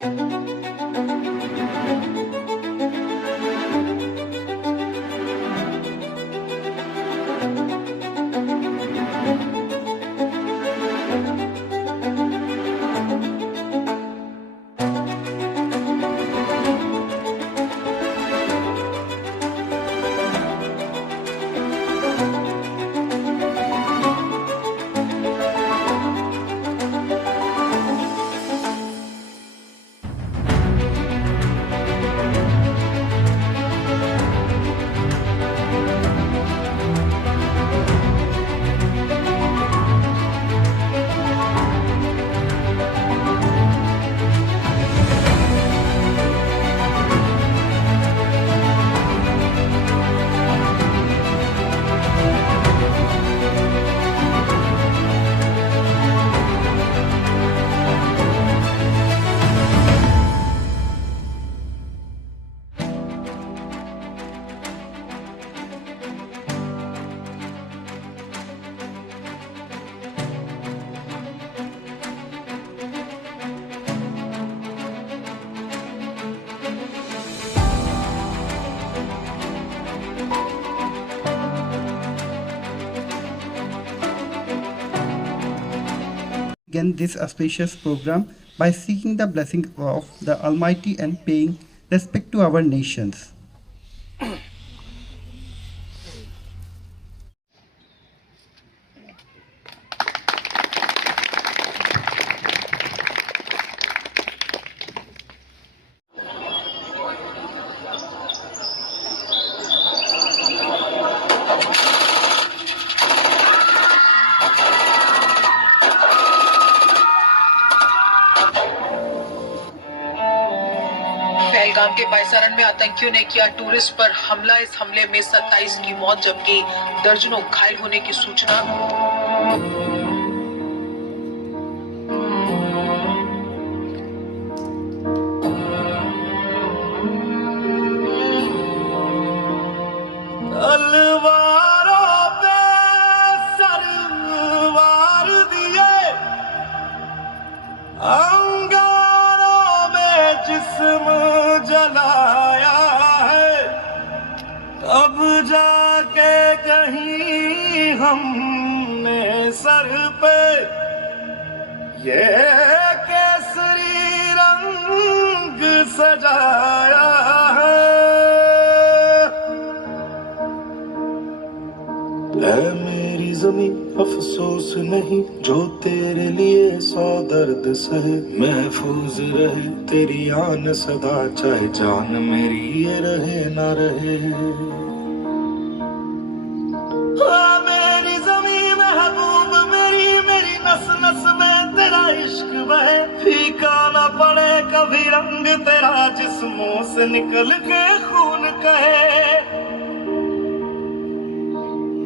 Begin this auspicious program by seeking the blessing of the Almighty and paying respect to our nations. Pahalgam के बायसारन में आतंकियों ने किया tourist पर हमला। इस हमले में 27 की मौत जबकि दर्जनों घायल होने की सूचना। तलवारों पे सरवार दिए, अंगारों में जिस्म जलाया है, तब जाके कहीं हमने सर पे ये केसरी रंग सजाया है। ऐ मेरी ज़मीं अफसोस नहीं जो तेरे लिए 100 दर्द सहे, महफूज रहे तेरी आन सदा चाहे जान मेरी ये रहे ना रहे। मेरी ज़मीं महबूब मेरी, मेरी नस नस में तेरा इश्क बहे, फीका ना पड़े कभी रंग तेरा जिस्मों से निकल के खून कहे।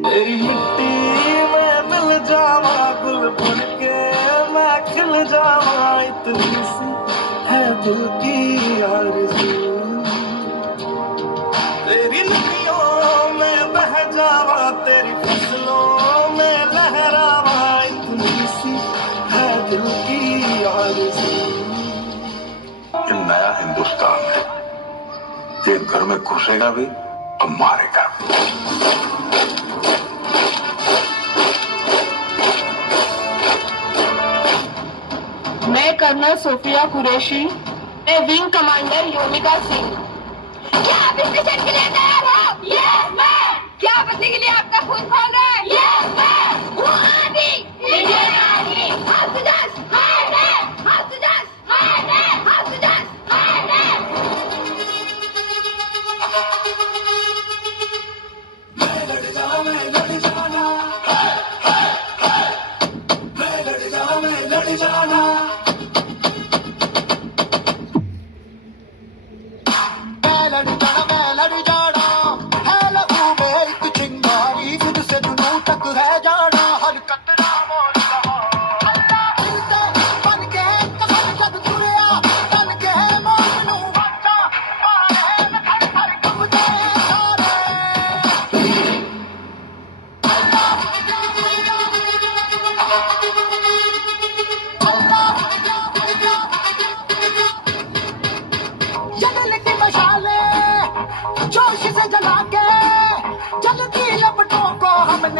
तेरी मिट्टी में मिल जावा गुल बन के मैं खिल जावा, इतनी सी है दिल की आरज़ू। तेरी नदियों में बह जावा, तेरी फसलों में लहरावा, इतनी सी है दिल की आरज़ू। ये नया हिंदुस्तान है, ये घर में घुसेगा भी और मारेगा भी। मैं कर्नल सोफिया कुरैशी, मैं विंग कमांडर योमिका सिंह। क्या आप इस मिशन के लिए तैयार हो? यस मैं। क्या बदले के लिए आपका खून खोल रहा है? यस मैं। वो आर्मी, इंडियन आर्मी, हाफिज़, हार्ड, हाफिज़, हार्ड, हाफिज़, हार्ड। मैं लड़ जाना, मैं लड़ जाना, मैं लड़ जाना, मैं लड़ जाना।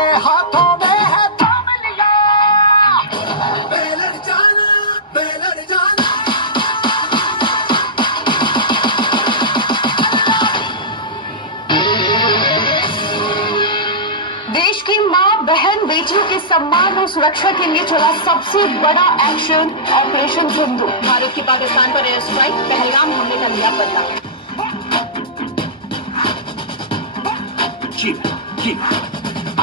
अपने हाथों में है थाम लिया। बेलड़ जाना, बेलड़ जाना। देश की मां, बहन, बेटियों के सम्मान और सुरक्षा के लिए चला सबसे बड़ा एक्शन ऑपरेशन सिंधु। भारत की पाकिस्तान पर एयर स्ट्राइक, पहलगाम हमले का लिया बदला। जी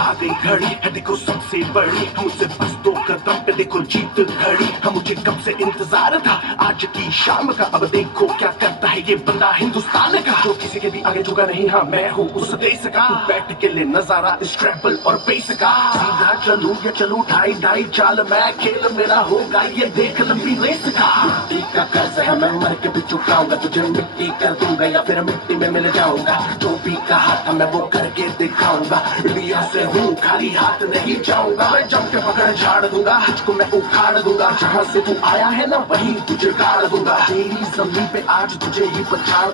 आ गई घड़ी है देखो सबसे बड़ी, मुझसे बस 2 कदम पे देखो जीत घड़ी। हम मुझे कब से इंतजार था आज की शाम का, अब देखो क्या करता है ये बंदा हिंदुस्तान का, जो किसी के भी आगे झुका नहीं। हाँ मैं हूँ उस देश का, बैठ के ले नजारा इस ट्रैवल और बेस का। सीधा चलूं या चलूं ढाई ढाई चाल, मैं खेल मेरा होगा ये देख लंबी रेस का। मिट्टी का कर्ज है मैं मर के भी चुकाऊंगा, तुझे मिट्टी कर दूंगा या फिर मिट्टी में मिल जाऊंगा। जो भी कहा था मैं वो करके दिखाऊंगा, इंडिया से हूँ खाली हाथ नहीं जाऊंगा। मैं जम के पकड़ झाड़ दूंगा, तुझको मैं उखाड़ दूंगा। जहाँ से तू आया है ना वहीं तुझे गाड़ दूंगा। तेरी जमीन पे आज तुझे ही पछाड़।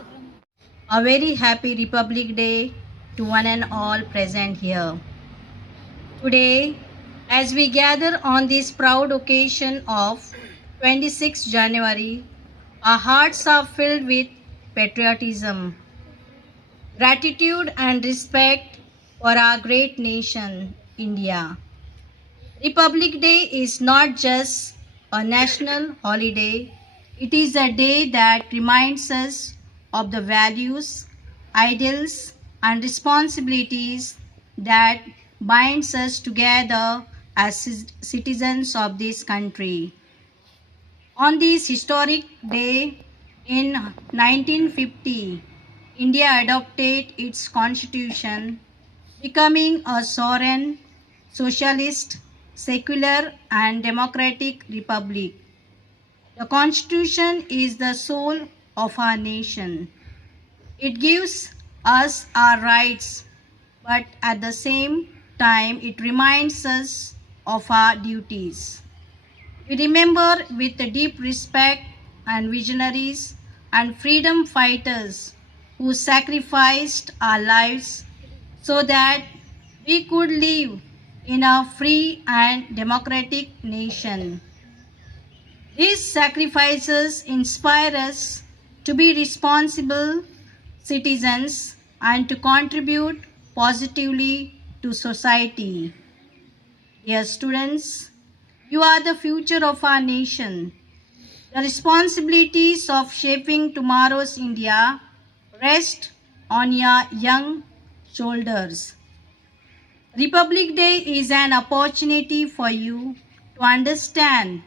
A very happy Republic Day to one and all present here. Today, as we gather on this proud occasion of 26 January, our hearts are filled with patriotism, gratitude and respect for our great nation, India. Republic Day is not just a national holiday, it is a day that reminds us of the values, ideals, and responsibilities that binds us together as citizens of this country. On this historic day in 1950, India adopted its constitution, becoming a sovereign, socialist, secular, and democratic republic. The Constitution is the soul of our nation. It gives us our rights, but at the same time, it reminds us of our duties. We remember with deep respect and visionaries and freedom fighters who sacrificed our lives so that we could live in a free and democratic nation. These sacrifices inspire us to be responsible citizens and to contribute positively to society. Dear students, you are the future of our nation. The responsibilities of shaping tomorrow's India rest on your young shoulders. Republic Day is an opportunity for you to understand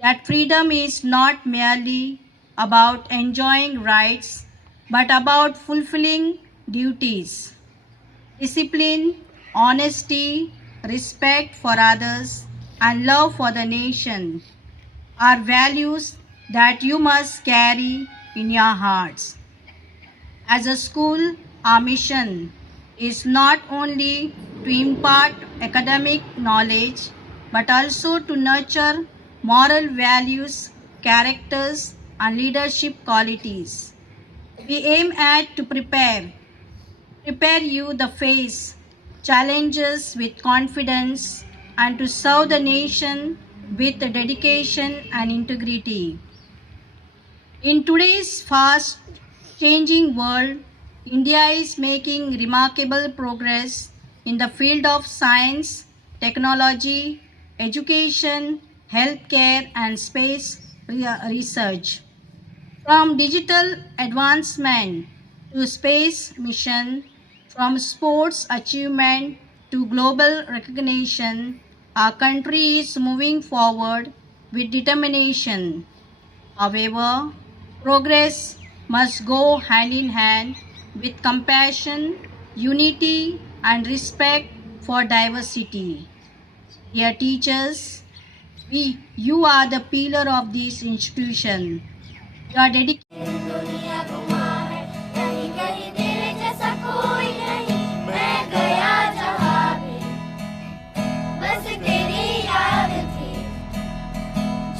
that freedom is not merely about enjoying rights, but about fulfilling duties. Discipline, honesty, respect for others, and love for the nation are values that you must carry in your hearts. As a school, our mission is not only to impart academic knowledge, but also to nurture moral values, characters, and leadership qualities. We aim at to prepare you to face challenges with confidence and to serve the nation with dedication and integrity. In today's fast changing world, India is making remarkable progress in the field of science, technology, education, healthcare, and space research. From digital advancement to space mission, from sports achievement to global recognition, our country is moving forward with determination. However, progress must go hand in hand with compassion, unity, and respect for diversity. Dear teachers, you are the pillar of this institution. Your dedication. दुनिया घुमा है, नहीं कहीं तेरे जैसा कोई नहीं। मैं गया जहाँ भी, बस तेरी याद थी,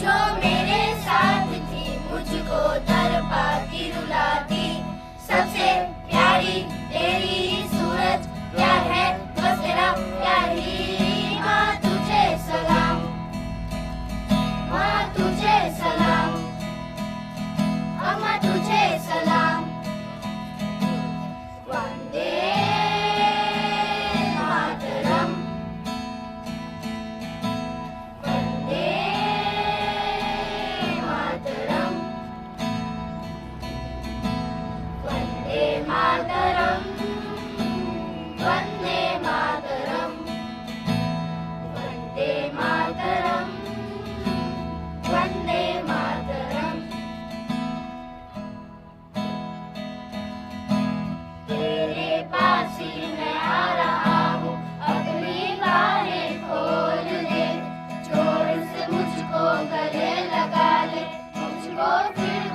जो मेरे साथ थी, मुझको तड़पाती रुलाती। सबसे प्यारी तेरी सूरत, प्यार है बस तेरा प्यार ही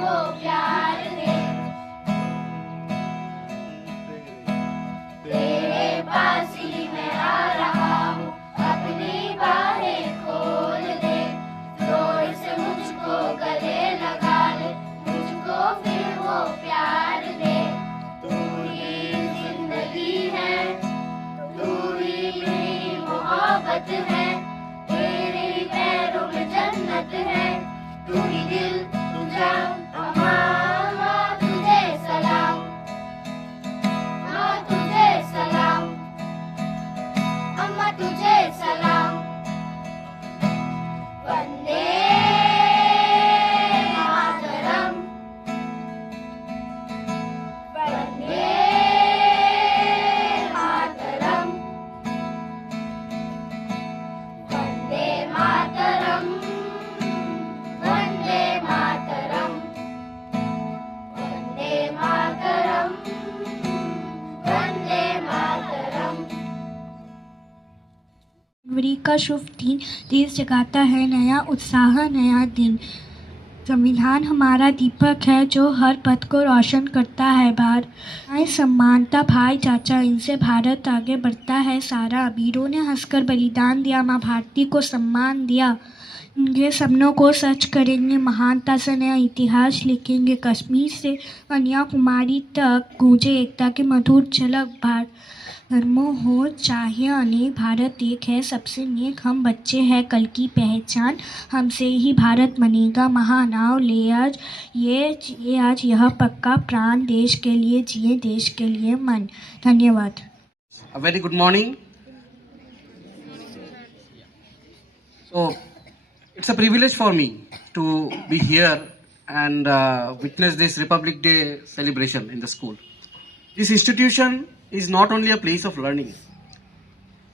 मुझको प्यार दे। तेरे पास ही मैं आ रहा हूँ, अपनी बाहें खोल दे। जोर से मुझको गले लगा ले, मुझको फिर वो प्यार दे। तू ही जिंदगी है, तू ही मेरी मोहब्बत है, तेरे पैरों में जन्नत है। तू ही दिल, तू जान, अम्मा तुझे सलाम, माँ तुझे सलाम, अम्मा तुझे सलाम। वंदे मातरम, वंदे मातरम, वंदे मातरम, वंदे मातरम, वंदे मातरम, वंदे मातरम। जनवरी का शुभ दिन देश जगाता है नया उत्साह नया दिन। संविधान हमारा दीपक है जो हर पथ को रोशन करता है। भाई समानता, भाई चाचा, इनसे भारत आगे बढ़ता है सारा। वीरों ने हंसकर बलिदान दिया, माँ भारती को सम्मान दिया। इनके सपनों को सच करेंगे, महानता से नया इतिहास लिखेंगे। कश्मीर से कन्याकुमारी तक गूंजे एकता की मधुर झलक। धर्मों हो चाहे अनेक, भारत एक है सबसे नेक। हम बच्चे हैं कल की पहचान, हमसे ही भारत बनेगा महानाव। ले आज यह पक्का प्राण, देश के लिए जिए देश के लिए मन। धन्यवाद। A very good morning. So, it's a privilege for me to be here and witness this Republic Day celebration in the school. This institution is not only a place of learning.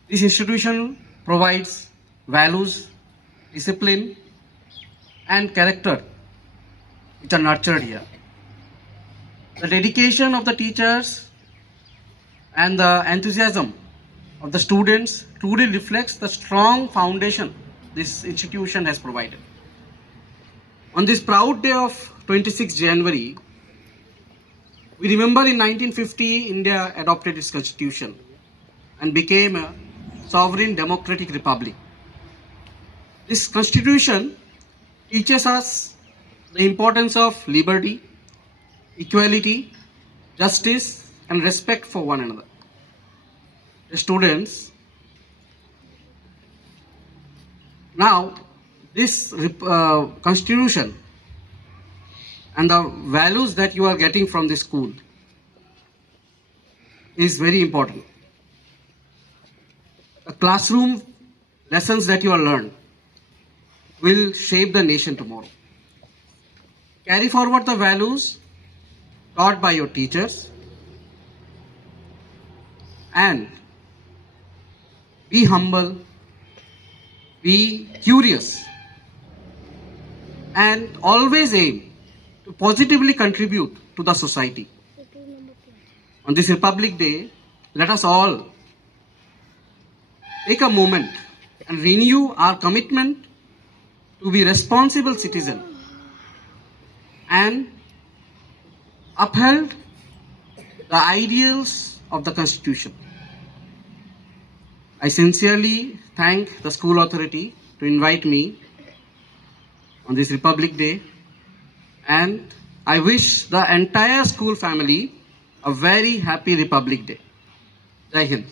This institution provides values, discipline, and character which are nurtured here. The dedication of the teachers and the enthusiasm of the students truly reflects the strong foundation this institution has provided. On this proud day of 26 January, we remember in 1950 India adopted its constitution and became a sovereign democratic republic. This constitution teaches us the importance of liberty, equality, justice, and respect for one another. The students, now this constitution and the values that you are getting from the school is very important. The classroom lessons that you are learned will shape the nation tomorrow. Carry forward the values taught by your teachers and be humble, be curious, and always aim to positively contribute to the society. On this Republic Day, let us all take a moment and renew our commitment to be responsible citizens and uphold the ideals of the Constitution. I sincerely thank the school authority to invite me on this Republic Day, and I wish the entire school family a very happy Republic Day. Jai Hind.